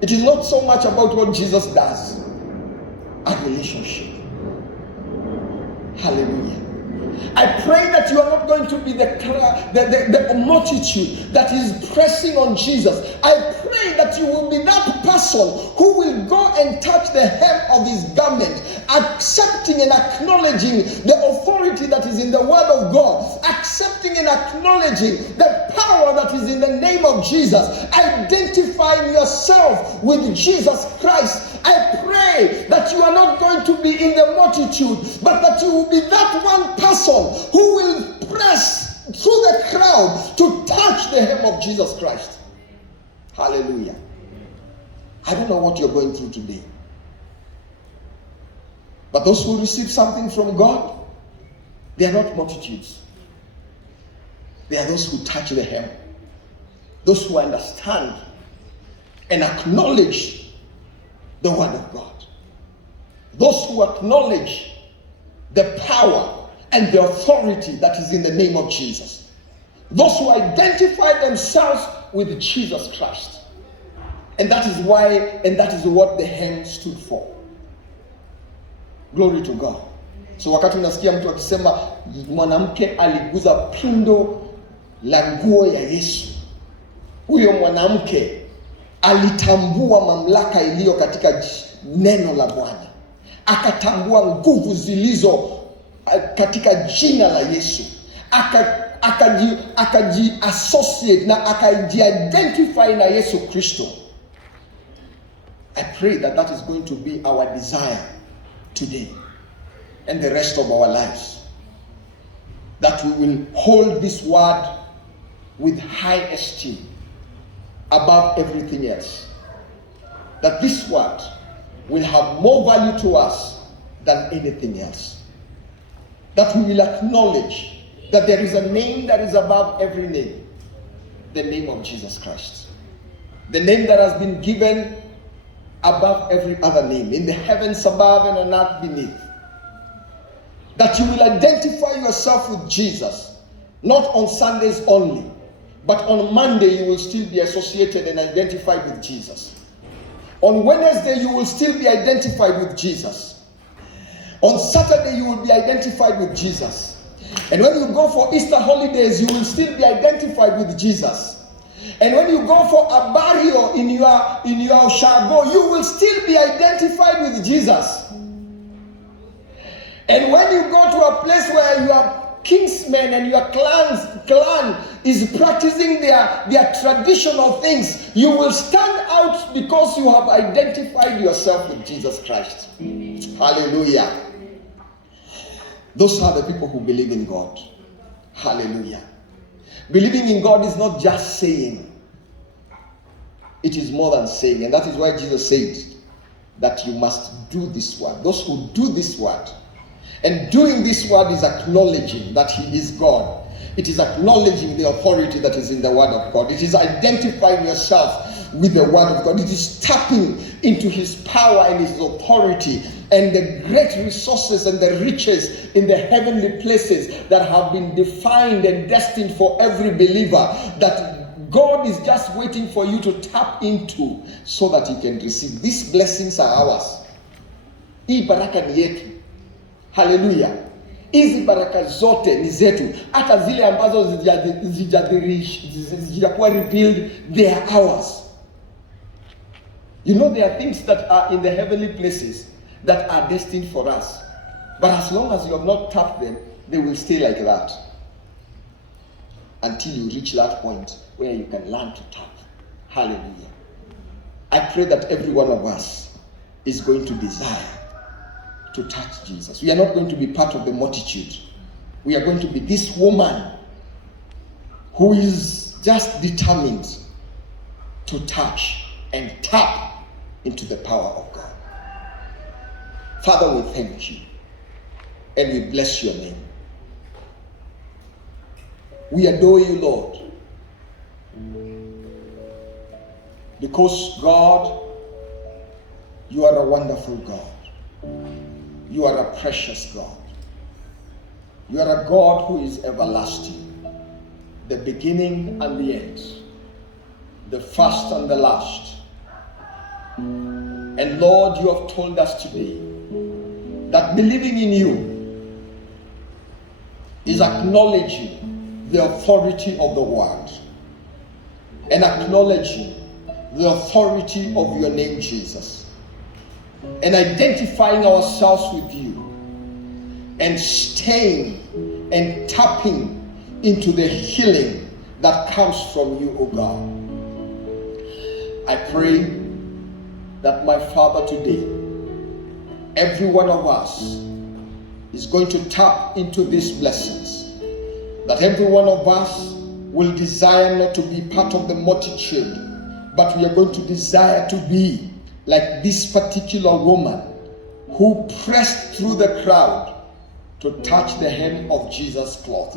It is not so much about what Jesus does. A relationship. Hallelujah. I pray that you are not going to be the multitude that is pressing on Jesus. I pray that you will be that person who will go and touch the hem of his garment, accepting and acknowledging the authority that is in the word of God, accepting and acknowledging the power that is in the name of Jesus, identifying yourself with Jesus Christ. I pray that you are not going to be in the multitude, but that you will be that one person who will press through the crowd to touch the hem of Jesus Christ. Hallelujah. I don't know what you're going through today, but those who receive something from God, they are not multitudes. They are those who touch the hem. Those who understand and acknowledge the word of God. Those who acknowledge the power and the authority that is in the name of Jesus. Those who identify themselves with Jesus Christ. And that is why, and that is what the hem stood for. Glory to God. So wakati unasikia mtu akisema mwanamke aliguza pindo la nguo ya Yesu, huyo mwanamke alitambua mamlaka iliyo katika neno la Bwana. Akatambua nguvu zilizo katika jina la Yesu. Akaji associate na akaji identify na Yesu Kristo. I pray that that is going to be our desire today and the rest of our lives. That we will hold this word with high esteem above everything else. That this word will have more value to us than anything else. That we will acknowledge that there is a name that is above every name. The name of Jesus Christ. The name that has been given above every other name. In the heavens above and on earth beneath. that you will identify yourself with Jesus, not on Sundays only, but on Monday you will still be associated and identified with Jesus. On Wednesday you will still be identified with Jesus. On Saturday you will be identified with Jesus. And when you go for Easter holidays, you will still be identified with Jesus. And when you go for a burial in your Shago, you will still be identified with Jesus. And when you go to a place where your kinsmen and your clan is practicing their traditional things, you will stand out because you have identified yourself with Jesus Christ. Hallelujah. Those are the people who believe in God. Hallelujah. Believing in God is not just saying. It is more than saying. And that is why Jesus said that you must do this word. Those who do this word. And doing this word is acknowledging that He is God. It is acknowledging the authority that is in the word of God. It is identifying yourself with the word of God. It is tapping into His power and His authority and the great resources and the riches in the heavenly places that have been defined and destined for every believer, that God is just waiting for you to tap into so that you can receive. These blessings are ours. Hii baraka ni yetu. Hallelujah. Hizi baraka zote ni zetu. Hata zile ambazo zijakuwa revealed, they are ours. You know, there are things that are in the heavenly places that are destined for us. But as long as you have not tapped them, they will stay like that. Until you reach that point where you can learn to tap. Hallelujah. I pray that every one of us is going to desire to touch Jesus. We are not going to be part of the multitude. We are going to be this woman who is just determined to touch and tap into the power of God. Father, we thank you and we bless your name. We adore you, Lord, because God, you are a wonderful God. You are a precious God. You are a God who is everlasting, the beginning and the end, the first and the last. And Lord, you have told us today that believing in you is acknowledging the authority of the word and acknowledging the authority of your name, Jesus, and identifying ourselves with you and staying and tapping into the healing that comes from you, O God. I pray that, my Father, today every one of us is going to tap into these blessings, that every one of us will desire not to be part of the multitude, but we are going to desire to be like this particular woman who pressed through the crowd to touch the hem of Jesus' cloth.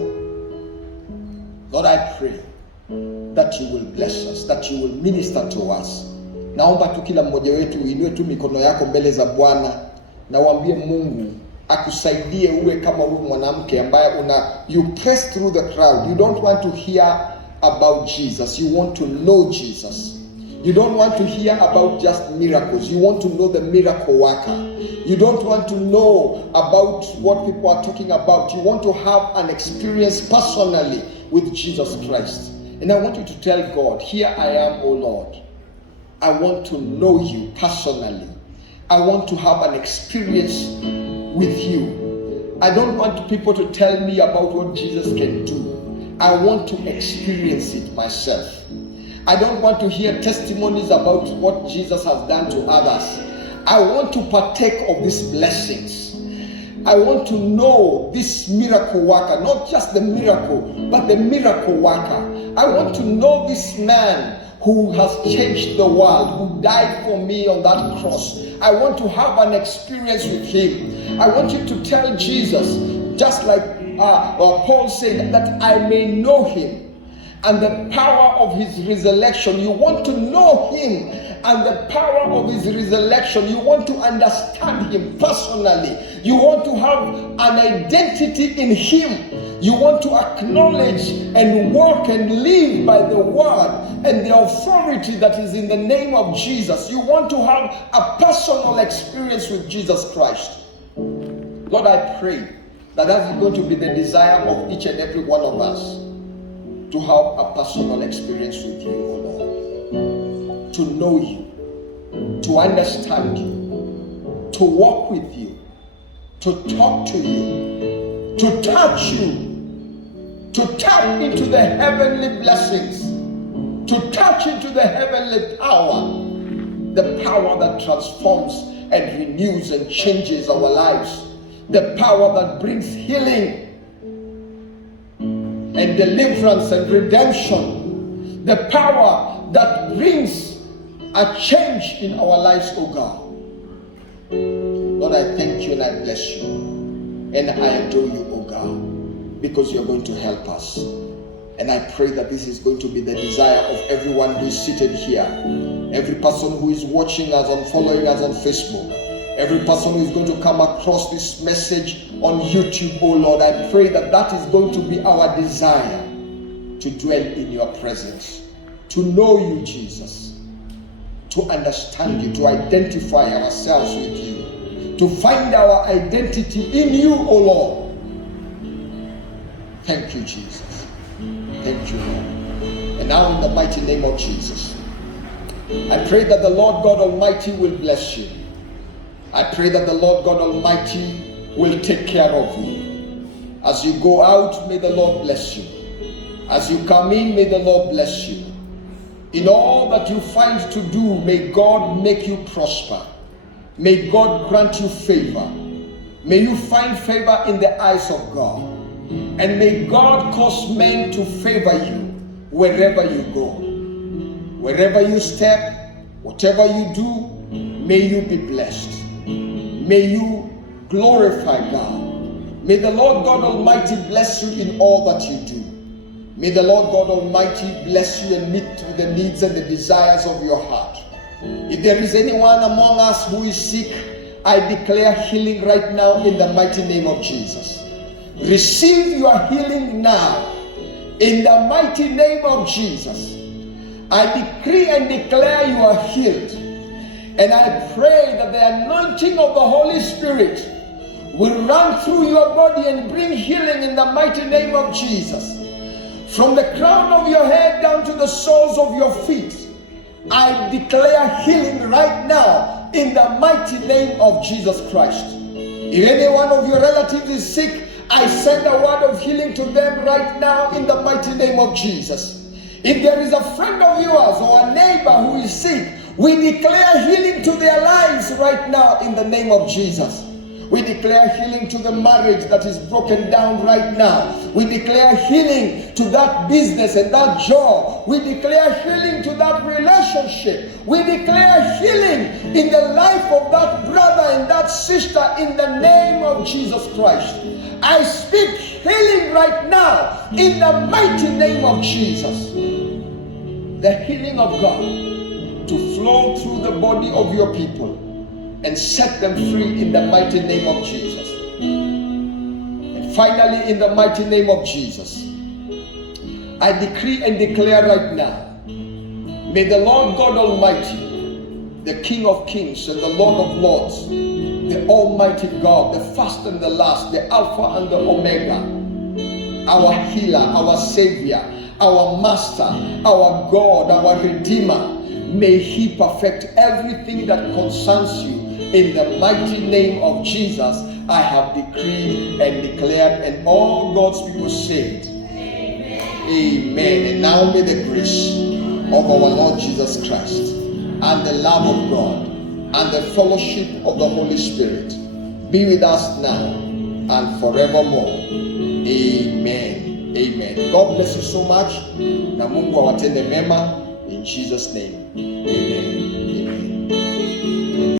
Lord, I pray that you will bless us, that you will minister to us. Naomba tu kila mmoja wetu uinue tu mikono yako mbele za Bwana na uambie Mungu akusaidie uwe kama huyu mwanamke ambaye you press through the crowd. You don't want to hear about Jesus, you want to know Jesus. You don't want to hear about just miracles. You want to know the miracle worker. You don't want to know about what people are talking about. You want to have an experience personally with Jesus Christ. And I want you to tell God, here I am, O Lord. I want to know you personally. I want to have an experience with you. I don't want people to tell me about what Jesus can do. I want to experience it myself. I don't want to hear testimonies about what Jesus has done to others. I want to partake of these blessings. I want to know this miracle worker, not just the miracle, but the miracle worker. I want to know this man who has changed the world, who died for me on that cross. I want to have an experience with him. I want you to tell Jesus, just like Paul said, that I may know him and the power of his resurrection. You want to know him and the power of his resurrection. You want to understand him personally. You want to have an identity in him. You want to acknowledge and walk and live by the word and the authority that is in the name of Jesus. You want to have a personal experience with Jesus Christ. Lord, I pray that is going to be the desire of each and every one of us, to have a personal experience with you, O Lord. To know you, to understand you, to walk with you, to talk to you, to touch you, to tap into the heavenly blessings, to touch into the heavenly power, the power that transforms and renews and changes our lives, the power that brings healing and deliverance and redemption, the power that brings a change in our lives, oh God. Lord, I thank you and I bless you and I adore you, oh God, because you're going to help us. And I pray that this is going to be the desire of everyone who is seated here, every person who is watching us and following us on Facebook, every person who is going to come across this message on YouTube, oh Lord. I pray that that is going to be our desire, to dwell in your presence, to know you, Jesus, to understand you, to identify ourselves with you, to find our identity in you, oh Lord. Thank you, Jesus. Thank you, Lord. And now in the mighty name of Jesus, I pray that the Lord God Almighty will bless you. I pray that the Lord God Almighty will take care of you. As you go out, may the Lord bless you. As you come in, may the Lord bless you. In all that you find to do, may God make you prosper. May God grant you favor. May you find favor in the eyes of God. And may God cause men to favor you wherever you go. Wherever you step, whatever you do, may you be blessed. May you glorify God. May the Lord God Almighty bless you in all that you do. May the Lord God Almighty bless you and meet the needs and the desires of your heart. If there is anyone among us who is sick, I declare healing right now in the mighty name of Jesus. Receive your healing now in the mighty name of Jesus. I decree and declare you are healed. And I pray that the anointing of the Holy Spirit will run through your body and bring healing in the mighty name of Jesus. From the crown of your head down to the soles of your feet, I declare healing right now in the mighty name of Jesus Christ. If any one of your relatives is sick, I send a word of healing to them right now in the mighty name of Jesus. If there is a friend of yours or a neighbor who is sick, we declare healing to their lives right now in the name of Jesus. We declare healing to the marriage that is broken down right now. We declare healing to that business and that job. We declare healing to that relationship. We declare healing in the life of that brother and that sister in the name of Jesus Christ. I speak healing right now in the mighty name of Jesus. The healing of God to flow through the body of your people and set them free in the mighty name of Jesus. And finally, in the mighty name of Jesus, I decree and declare right now, may the Lord God Almighty, the King of Kings and the Lord of Lords, the Almighty God, the first and the last, the Alpha and the Omega, our healer, our Savior, our Master, our God, our Redeemer, may He perfect everything that concerns you. In the mighty name of Jesus, I have decreed and declared, and all God's people said, Amen. Amen. And now may the grace of our Lord Jesus Christ and the love of God and the fellowship of the Holy Spirit be with us now and forevermore. Amen. Amen. God bless you so much. Na Mungu awatende mema in Jesus' name. Amen.